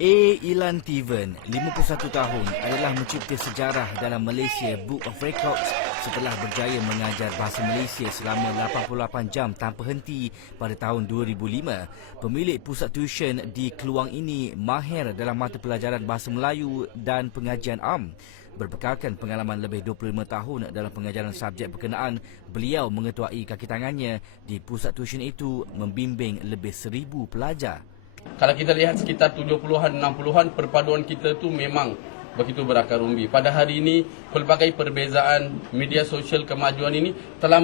A. Ilan Tiven, 51 tahun, adalah mencipta sejarah dalam Malaysia Book of Records setelah berjaya mengajar bahasa Malaysia selama 88 jam tanpa henti pada tahun 2005. Pemilik pusat tuition di Keluang ini mahir dalam mata pelajaran bahasa Melayu dan pengajian am. Berbekalkan pengalaman lebih 25 tahun dalam pengajaran subjek berkenaan, beliau mengetuai kaki tangannya di pusat tuition itu membimbing lebih seribu pelajar. Kalau kita lihat sekitar 70-an, 60-an, perpaduan kita tu memang begitu berakar umbi. Pada hari ini, pelbagai perbezaan media sosial kemajuan ini telah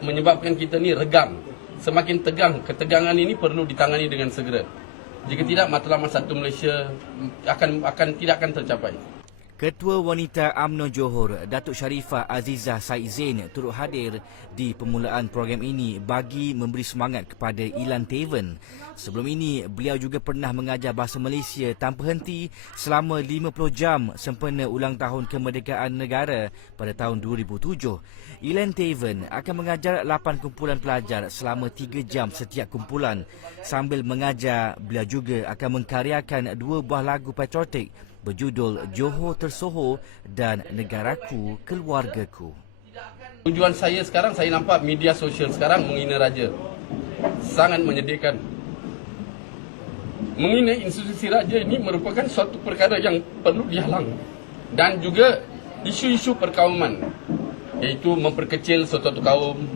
menyebabkan, kita ni regam. Semakin tegang, ketegangan ini perlu ditangani dengan segera. Jika tidak, matlamat satu Malaysia akan akan tidak akan tercapai. Ketua Wanita AMNO Johor, Datuk Sharifah Azizah Said Zain turut hadir di permulaan program ini bagi memberi semangat kepada Ilan Taven. Sebelum ini, beliau juga pernah mengajar bahasa Malaysia tanpa henti selama 50 jam sempena ulang tahun kemerdekaan negara pada tahun 2007. Ilan Taven akan mengajar 8 kumpulan pelajar selama 3 jam setiap kumpulan. Sambil mengajar, beliau juga akan mengkaryakan dua buah lagu patriotik berjudul Johor Tersohor dan Negaraku Keluargaku. Tujuan saya sekarang saya nampak media sosial sekarang menghina raja. Sangat menyedihkan. Menghina institusi raja ini merupakan suatu perkara yang perlu dihalang. Dan juga isu-isu perkauman iaitu memperkecil suatu kaum